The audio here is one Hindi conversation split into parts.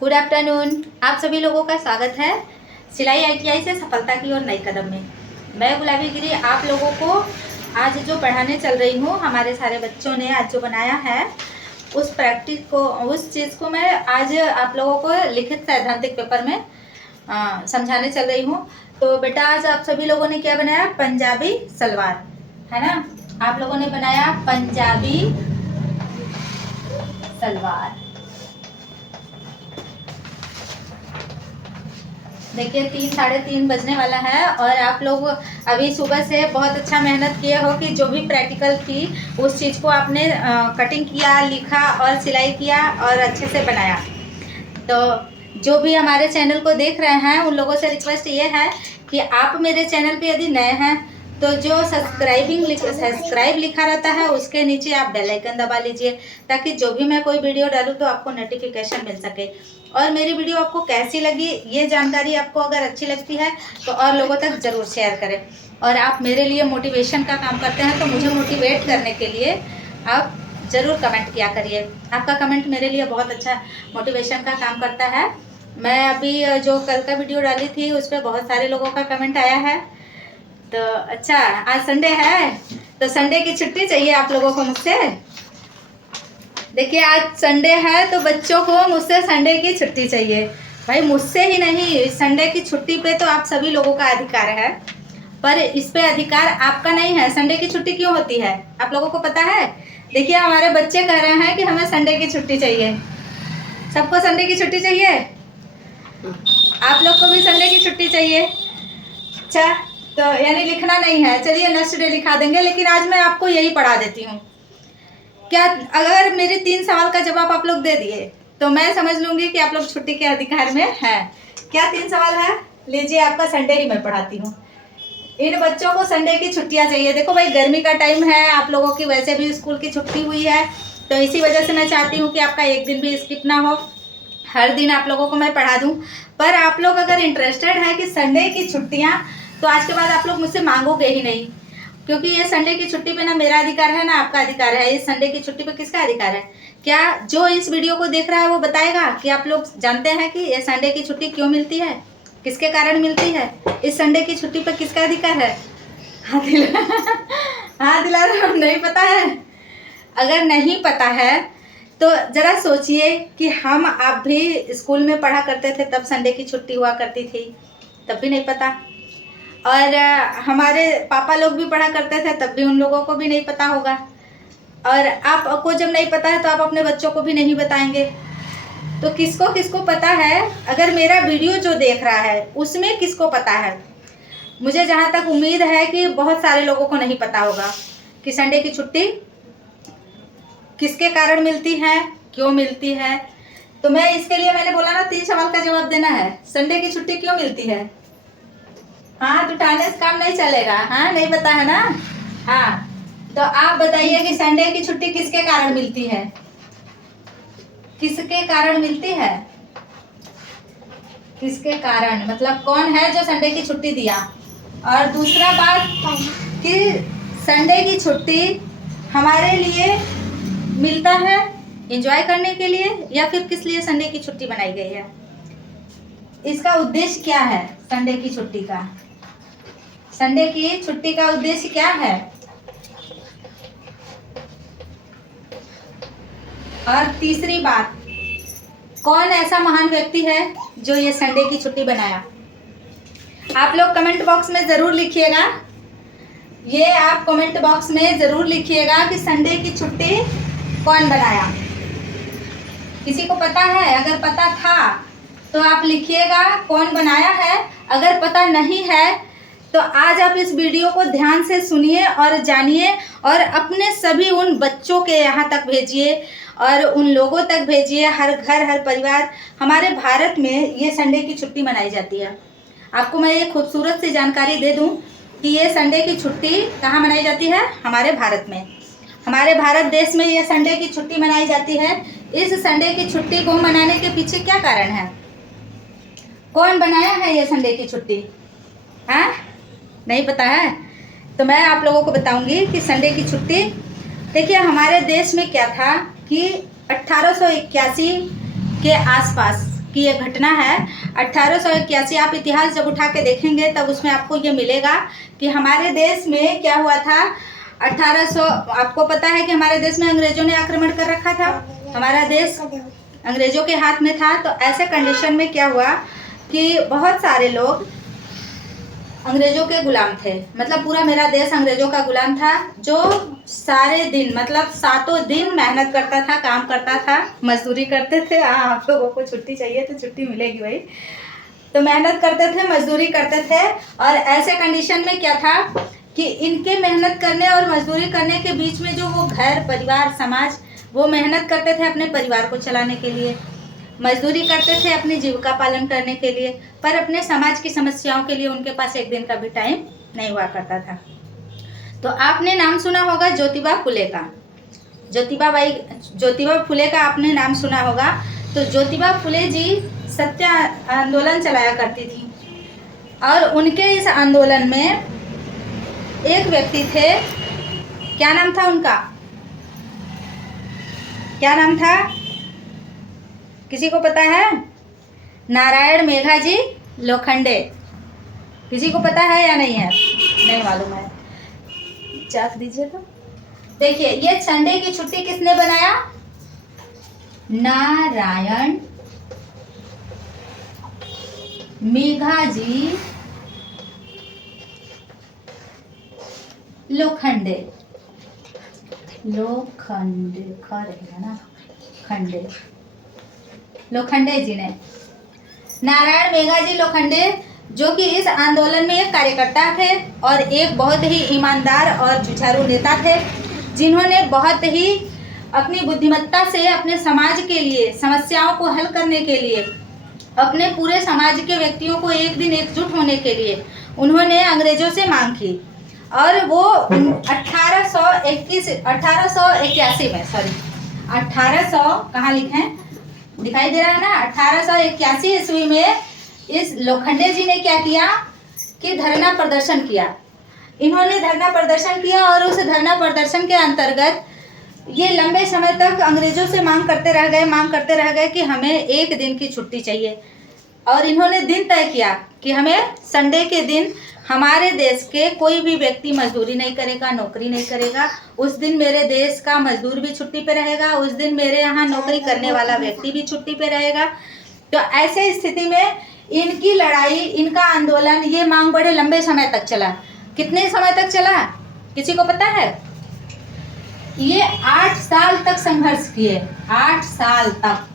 Good afternoon. आप सभी लोगों का स्वागत है सिलाई ITI से सफलता की ओर नए कदम में। मैं गुलाबी गिरी आप लोगों को आज जो पढ़ाने चल रही हूँ, हमारे सारे बच्चों ने आज जो बनाया है उस प्रैक्टिस को, उस चीज़ को मैं आज आप लोगों को लिखित सैद्धांतिक पेपर में समझाने चल रही हूँ। तो बेटा आज आप सभी लोगों ने क्या बनाया? पंजाबी सलवार, है ना। आप लोगों ने बनाया पंजाबी सलवार। देखिए 3 साढ़े 3 बजने वाला है और आप लोग अभी सुबह से बहुत अच्छा मेहनत किए हो कि जो भी प्रैक्टिकल थी उस चीज़ को आपने कटिंग किया, लिखा और सिलाई किया और अच्छे से बनाया। तो जो भी हमारे चैनल को देख रहे हैं उन लोगों से रिक्वेस्ट ये है कि आप मेरे चैनल पे यदि नए हैं तो जो सब्सक्राइब लिखा रहता है उसके नीचे आप बेल आइकन दबा लीजिए, ताकि जो भी मैं कोई वीडियो डालूँ तो आपको नोटिफिकेशन मिल सके। और मेरी वीडियो आपको कैसी लगी, ये जानकारी आपको अगर अच्छी लगती है तो और लोगों तक ज़रूर शेयर करें। और आप मेरे लिए मोटिवेशन का काम करते हैं तो मुझे मोटिवेट करने के लिए आप ज़रूर कमेंट किया करिए। आपका कमेंट मेरे लिए बहुत अच्छा मोटिवेशन का काम करता है। मैं अभी जो कल का वीडियो डाली थी उस पर बहुत सारे लोगों का कमेंट आया है। तो अच्छा, आज संडे है तो संडे की छुट्टी चाहिए आप लोगों को मुझसे। देखिए आज संडे है तो बच्चों को मुझसे संडे की छुट्टी चाहिए। भाई मुझसे ही नहीं, संडे की छुट्टी पे तो आप सभी लोगों का अधिकार है, पर इस पे अधिकार आपका नहीं है। संडे की छुट्टी क्यों होती है आप लोगों को पता है? देखिए हमारे बच्चे कह रहे हैं कि हमें संडे की छुट्टी चाहिए। सबको संडे की छुट्टी चाहिए? आप लोग को भी संडे की छुट्टी चाहिए? अच्छा, तो यानी लिखना नहीं है। चलिए नेक्स्ट डे लिखा देंगे, लेकिन आज मैं आपको यही पढ़ा देती हूँ। क्या अगर मेरे 3 सवाल का जवाब आप लोग दे दिए तो मैं समझ लूँगी कि आप लोग छुट्टी के अधिकार में हैं। क्या 3 सवाल है? लीजिए आपका संडे ही मैं पढ़ाती हूँ। इन बच्चों को संडे की छुट्टियाँ चाहिए। देखो भाई गर्मी का टाइम है, आप लोगों की वैसे भी स्कूल की छुट्टी हुई है, तो इसी वजह से मैं चाहती हूँ कि आपका एक दिन भी स्किप ना हो, हर दिन आप लोगों को मैं पढ़ा दूँ। पर आप लोग अगर इंटरेस्टेड है कि संडे की छुट्टियाँ, तो आज के बाद आप लोग मुझसे मांगोगे ही नहीं, क्योंकि ये संडे की छुट्टी पे ना मेरा अधिकार है ना आपका अधिकार है। इस संडे की छुट्टी पे किसका अधिकार है? क्या जो इस वीडियो को देख रहा है वो बताएगा कि आप लोग जानते हैं कि ये संडे की छुट्टी क्यों मिलती है, किसके कारण मिलती है? इस संडे की छुट्टी पे किसका अधिकार है? हाँ दिला रहा हूँ। नहीं पता है? अगर नहीं पता है तो ज़रा सोचिए कि हम आप भी स्कूल में पढ़ा करते थे, तब संडे की छुट्टी हुआ करती थी, तब भी नहीं पता। और हमारे पापा लोग भी पढ़ा करते थे, तब भी उन लोगों को भी नहीं पता होगा। और आपको जब नहीं पता है तो आप अपने बच्चों को भी नहीं बताएंगे। तो किसको किसको पता है? अगर मेरा वीडियो जो देख रहा है उसमें किसको पता है? मुझे जहाँ तक उम्मीद है कि बहुत सारे लोगों को नहीं पता होगा कि संडे की छुट्टी किसके कारण मिलती है, क्यों मिलती है। तो मैं इसके लिए मैंने बोला ना 3 सवाल का जवाब देना है। संडे की छुट्टी क्यों मिलती है? हाथ उठाने से काम नहीं चलेगा। हाँ नहीं पता है ना? हाँ, तो आप बताइए कि संडे की छुट्टी किसके कारण मिलती है? किसके कारण मिलती है? किसके कारण मतलब कौन है जो संडे की छुट्टी दिया? और दूसरा बात कि संडे की छुट्टी हमारे लिए मिलता है एंजॉय करने के लिए, या फिर किस लिए संडे की छुट्टी बनाई गई है? इसका उद्देश्य क्या है संडे की छुट्टी का? संडे की छुट्टी का उद्देश्य क्या है? और तीसरी बात, कौन ऐसा महान व्यक्ति है जो ये संडे की छुट्टी बनाया? आप लोग कमेंट बॉक्स में ज़रूर लिखिएगा। ये आप कमेंट बॉक्स में ज़रूर लिखिएगा कि संडे की छुट्टी कौन बनाया। किसी को पता है? अगर पता था तो आप लिखिएगा कौन बनाया है। अगर पता नहीं है तो आज आप इस वीडियो को ध्यान से सुनिए और जानिए, और अपने सभी उन बच्चों के यहाँ तक भेजिए और उन लोगों तक भेजिए, हर घर हर परिवार। हमारे भारत में ये संडे की छुट्टी मनाई जाती है। आपको मैं ये खूबसूरत सी जानकारी दे दूं कि ये संडे की छुट्टी कहाँ मनाई जाती है? हमारे भारत में, हमारे भारत देश में ये संडे की छुट्टी मनाई जाती है। इस संडे की छुट्टी को मनाने के पीछे क्या कारण है? कौन बनाया है ये संडे की छुट्टी? हाँ नहीं पता है? तो मैं आप लोगों को बताऊंगी कि संडे की छुट्टी, देखिए हमारे देश में क्या था कि 1881 के आसपास की ये घटना है। 1881 आप इतिहास जब उठा के देखेंगे तब उसमें आपको ये मिलेगा कि हमारे देश में क्या हुआ था। 1800 आपको पता है कि हमारे देश में अंग्रेजों ने आक्रमण कर रखा था, हमारा देश अंग्रेजों के हाथ में था। तो ऐसे कंडीशन में क्या हुआ कि बहुत सारे लोग अंग्रेजों के गुलाम थे, मतलब पूरा मेरा देश अंग्रेजों का गुलाम था, जो सारे दिन मतलब 7 दिन मेहनत करता था, काम करता था, मजदूरी करते थे। आप लोगों को छुट्टी चाहिए तो छुट्टी मिलेगी भाई। तो मेहनत करते थे, मजदूरी करते थे। और ऐसे कंडीशन में क्या था कि इनके मेहनत करने और मजदूरी करने के बीच में जो वो घर परिवार समाज, वो मेहनत करते थे अपने परिवार को चलाने के लिए, मजदूरी करते थे अपनी जीविका पालन करने के लिए, पर अपने समाज की समस्याओं के लिए उनके पास एक दिन का भी टाइम नहीं हुआ करता था। तो आपने नाम सुना होगा ज्योतिबा फुले का, ज्योतिबा फुले का आपने नाम सुना होगा। तो ज्योतिबा फुले जी सत्य आंदोलन चलाया करती थी, और उनके इस आंदोलन में एक व्यक्ति थे, क्या नाम था उनका, क्या नाम था, किसी को पता है? नारायण मेघाजी लोखंडे। किसी को पता है या नहीं है? नहीं मालूम है, चाक दीजिए। तो देखिए, ये संडे की छुट्टी किसने बनाया? नारायण मेघाजी लोखंडे, लोखंडे खा रहेगा ना, खंडे, लोखंडे जी ने, नारायण मेघाजी लोखंडे, जो कि इस आंदोलन में एक कार्यकर्ता थे और एक बहुत ही ईमानदार और जुझारू नेता थे, जिन्होंने बहुत ही अपनी बुद्धिमत्ता से अपने समाज के लिए, समस्याओं को हल करने के लिए, अपने पूरे समाज के व्यक्तियों को एक दिन एकजुट होने के लिए उन्होंने अंग्रेजों से मांग की। और वो 1881 में, सॉरी 1800 कहाँ लिखे हैं, दिखाई दे रहा है ना, 1881 ईस्वी में इस लोखंडे जी ने क्या किया कि धरना प्रदर्शन किया। इन्होंने धरना प्रदर्शन किया और उस धरना प्रदर्शन के अंतर्गत ये लंबे समय तक अंग्रेजों से मांग करते रह गए कि हमें एक दिन की छुट्टी चाहिए। और इन्होंने दिन तय किया कि हमें संडे के दिन हमारे देश के कोई भी व्यक्ति मजदूरी नहीं करेगा, नौकरी नहीं करेगा, उस दिन मेरे देश का मजदूर भी छुट्टी पे रहेगा, उस दिन मेरे यहाँ नौकरी करने वाला व्यक्ति भी छुट्टी पे रहेगा। तो ऐसे स्थिति में इनकी लड़ाई, इनका आंदोलन, ये मांग बड़े लंबे समय तक चला। कितने समय तक चला, किसी को पता है? ये 8 साल तक संघर्ष किए, 8 साल तक,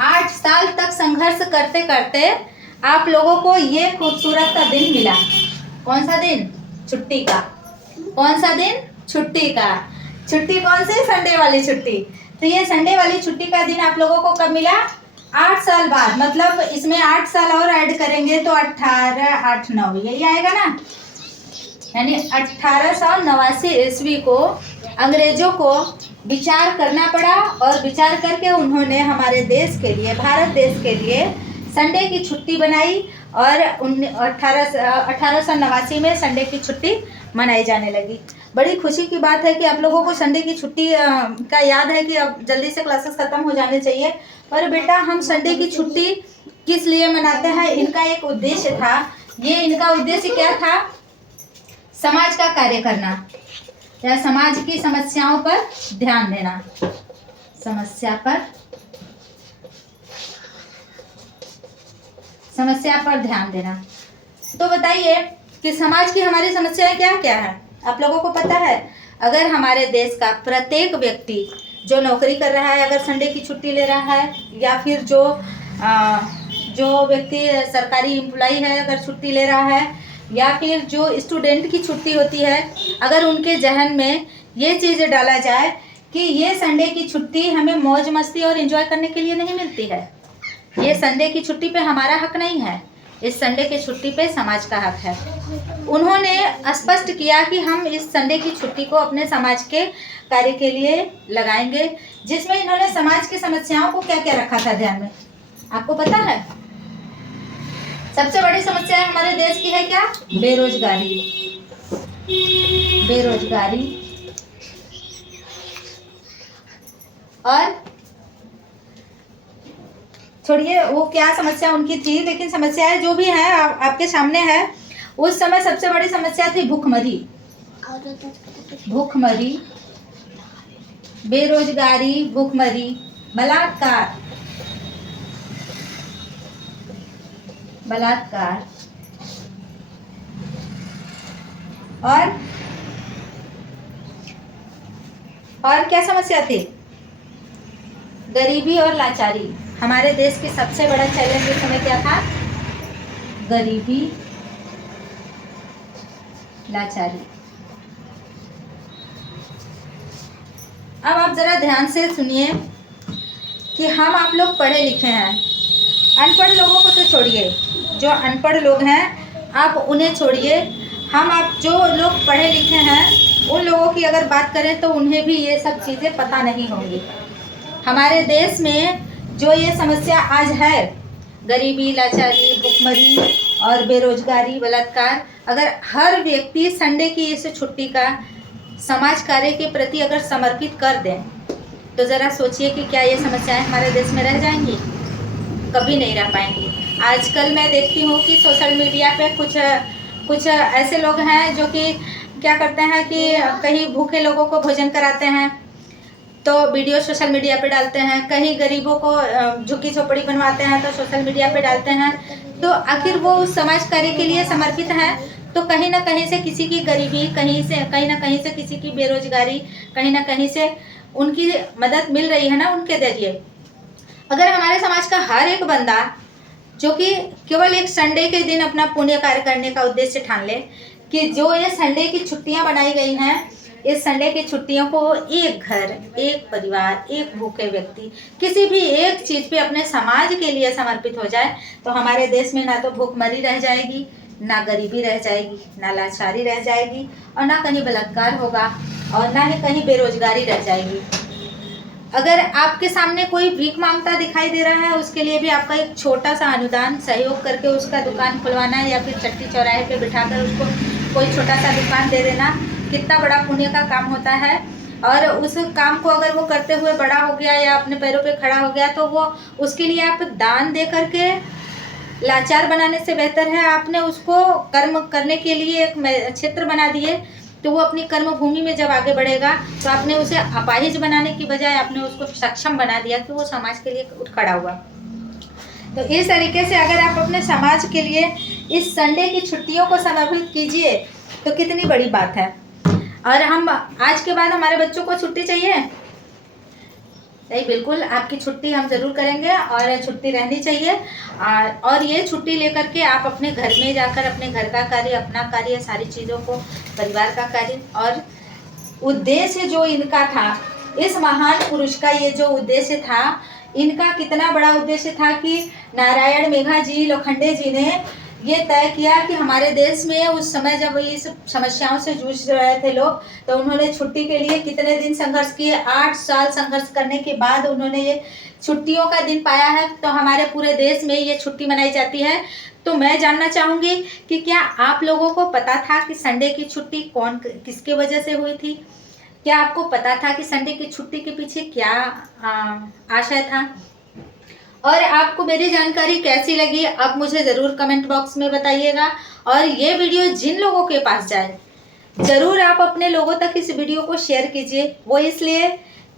8 साल तक संघर्ष करते करते आप लोगों को ये खूबसूरत सा दिन मिला। कौन सा दिन? छुट्टी का। कौन सा दिन? छुट्टी का। छुट्टी कौन सी? संडे वाली छुट्टी। तो ये संडे वाली छुट्टी का दिन आप लोगों को कब मिला? 8 साल बाद। मतलब इसमें 8 साल और ऐड करेंगे तो 18, 8, 9 यही आएगा ना। यानी 1889 ईस्वी को अंग्रेजों को विचार करना पड़ा और विचार करके उन्होंने हमारे देश के लिए, भारत देश के लिए संडे की छुट्टी बनाई और 1889 में संडे की छुट्टी मनाई जाने लगी। बड़ी खुशी की बात है कि आप लोगों को संडे की छुट्टी का याद है कि अब जल्दी से क्लासेस ख़त्म हो जाने चाहिए। पर बेटा, हम संडे की छुट्टी किस लिए मनाते हैं? इनका एक उद्देश्य था। ये इनका उद्देश्य क्या था? समाज का कार्य करना या समाज की समस्याओं पर ध्यान देना, समस्या पर ध्यान देना। तो बताइए कि समाज की हमारी समस्याएं क्या क्या है? आप लोगों को पता है? अगर हमारे देश का प्रत्येक व्यक्ति जो नौकरी कर रहा है अगर संडे की छुट्टी ले रहा है, या फिर जो व्यक्ति सरकारी एम्प्लॉई है अगर छुट्टी ले रहा है, या फिर जो स्टूडेंट की छुट्टी होती है, अगर उनके जहन में ये चीज़ डाला जाए कि ये संडे की छुट्टी हमें मौज मस्ती और एंजॉय करने के लिए नहीं मिलती है, ये संडे की छुट्टी पे हमारा हक नहीं है, इस संडे की छुट्टी पे समाज का हक है। उन्होंने स्पष्ट किया कि हम इस संडे की छुट्टी को अपने समाज के कार्य के लिए लगाएंगे, जिसमें इन्होंने समाज की समस्याओं को क्या क्या रखा था ध्यान में, आपको पता है? सबसे बड़ी समस्या हमारे देश की है क्या? बेरोजगारी। बेरोजगारी और छोड़िए वो क्या समस्या उनकी थी, लेकिन समस्याएं जो भी हैं आपके सामने है। उस समय सबसे बड़ी समस्या थी भूखमरी, बेरोजगारी, भूखमरी, बलात्कार और क्या समस्या थी? गरीबी और लाचारी। हमारे देश की सबसे बड़ा चैलेंज इस समय क्या था? गरीबी, लाचारी। अब आप जरा ध्यान से सुनिए कि हम आप लोग पढ़े लिखे हैं, अनपढ़ लोगों को तो छोड़िए, जो अनपढ़ लोग हैं आप उन्हें छोड़िए। हम आप जो लोग पढ़े लिखे हैं उन लोगों की अगर बात करें तो उन्हें भी ये सब चीज़ें पता नहीं होंगी। हमारे देश में जो ये समस्या आज है, गरीबी, लाचारी, भुखमरी और बेरोजगारी, बलात्कार, अगर हर व्यक्ति संडे की इस छुट्टी का समाज कार्य के प्रति अगर समर्पित कर दें तो ज़रा सोचिए कि क्या ये समस्याएं हमारे देश में रह जाएंगी? कभी नहीं रह पाएंगी। आजकल मैं देखती हूँ कि सोशल मीडिया पे कुछ ऐसे लोग हैं जो कि क्या करते हैं कि कहीं भूखे लोगों को भोजन कराते हैं तो वीडियो सोशल मीडिया पे डालते हैं, कहीं गरीबों को झुग्गी झोपड़ी बनवाते हैं तो सोशल मीडिया पे डालते हैं। तो आखिर वो उस समाज कार्य के लिए समर्पित हैं, तो कहीं ना कहीं से किसी की गरीबी, कहीं ना कहीं से किसी की बेरोजगारी, कहीं ना कहीं से उनकी मदद मिल रही है ना उनके जरिए। अगर हमारे समाज का हर एक बंदा जो कि केवल एक संडे के दिन अपना पुण्य कार्य करने का उद्देश्य ठान ले कि जो ये संडे की छुट्टियां बनाई गई हैं, इस संडे की छुट्टियों को एक घर, एक परिवार, एक भूखे व्यक्ति किसी भी एक चीज़ पे अपने समाज के लिए समर्पित हो जाए तो हमारे देश में ना तो भूखमरी रह जाएगी, ना गरीबी रह जाएगी, ना लाचारी रह जाएगी और ना कहीं बलात्कार होगा और ना ही कहीं बेरोजगारी रह जाएगी। अगर आपके सामने कोई भीख मांगता दिखाई दे रहा है, उसके लिए भी आपका एक छोटा सा अनुदान सहयोग करके उसका दुकान खुलवाना है या फिर चट्टी चौराहे पे बिठाकर उसको कोई छोटा सा दुकान दे देना, कितना बड़ा पुण्य का काम होता है। और उस काम को अगर वो करते हुए बड़ा हो गया या अपने पैरों पे खड़ा हो गया तो वो उसके लिए आप दान दे करके लाचार बनाने से बेहतर है आपने उसको कर्म करने के लिए एक क्षेत्र बना दिए, तो वो अपनी कर्म भूमि में जब आगे बढ़ेगा तो आपने उसे अपाहिज बनाने की बजाय आपने उसको सक्षम बना दिया कि वो समाज के लिए उठ खड़ा हुआ। तो इस तरीके से अगर आप अपने समाज के लिए इस संडे की छुट्टियों को समर्पित कीजिए तो कितनी बड़ी बात है। और हम आज के बाद हमारे बच्चों को छुट्टी चाहिए? नहीं, बिल्कुल आपकी छुट्टी हम ज़रूर करेंगे और छुट्टी रहनी चाहिए। और ये छुट्टी लेकर के आप अपने घर में जाकर अपने घर का कार्य, अपना कार्य, सारी चीज़ों को, परिवार का कार्य और उद्देश्य जो इनका था, इस महान पुरुष का ये जो उद्देश्य था, इनका कितना बड़ा उद्देश्य था कि नारायण मेघा जी, लोखंडे जी ने ये तय किया कि हमारे देश में उस समय जब इस समस्याओं से जूझ रहे थे लोग, तो उन्होंने छुट्टी के लिए कितने दिन संघर्ष किए। 8 साल संघर्ष करने के बाद उन्होंने ये छुट्टियों का दिन पाया है। तो हमारे पूरे देश में ये छुट्टी मनाई जाती है। तो मैं जानना चाहूँगी कि क्या आप लोगों को पता था कि संडे की छुट्टी किसके वजह से हुई थी? क्या आपको पता था कि संडे की छुट्टी के पीछे क्या आशय था? और आपको मेरी जानकारी कैसी लगी अब मुझे ज़रूर कमेंट बॉक्स में बताइएगा। और ये वीडियो जिन लोगों के पास जाए ज़रूर आप अपने लोगों तक इस वीडियो को शेयर कीजिए। वो इसलिए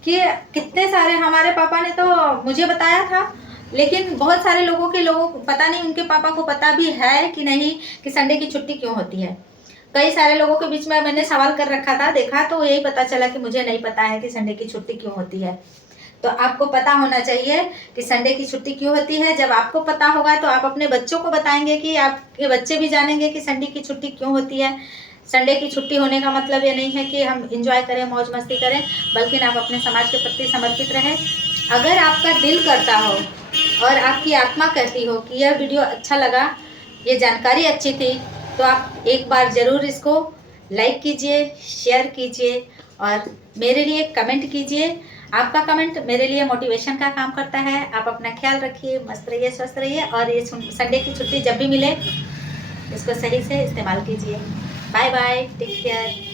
कि कितने सारे हमारे पापा ने तो मुझे बताया था, लेकिन बहुत सारे लोगों को पता नहीं, उनके पापा को पता भी है कि नहीं कि संडे की छुट्टी क्यों होती है। कई सारे लोगों के बीच में मैंने सवाल कर रखा था, देखा तो यही पता चला कि मुझे नहीं पता है कि संडे की छुट्टी क्यों होती है। तो आपको पता होना चाहिए कि संडे की छुट्टी क्यों होती है। जब आपको पता होगा तो आप अपने बच्चों को बताएंगे कि आपके बच्चे भी जानेंगे कि संडे की छुट्टी क्यों होती है। संडे की छुट्टी होने का मतलब ये नहीं है कि हम इंजॉय करें, मौज मस्ती करें, बल्कि आप अपने समाज के प्रति समर्पित रहें। अगर आपका दिल करता हो और आपकी आत्मा कहती हो कि यह वीडियो अच्छा लगा, ये जानकारी अच्छी थी, तो आप एक बार ज़रूर इसको लाइक कीजिए, शेयर कीजिए और मेरे लिए कमेंट कीजिए। आपका कमेंट मेरे लिए मोटिवेशन का काम करता है। आप अपना ख्याल रखिए, मस्त रहिए, स्वस्थ रहिए और ये संडे की छुट्टी जब भी मिले इसको सही से इस्तेमाल कीजिए। Bye bye, take care.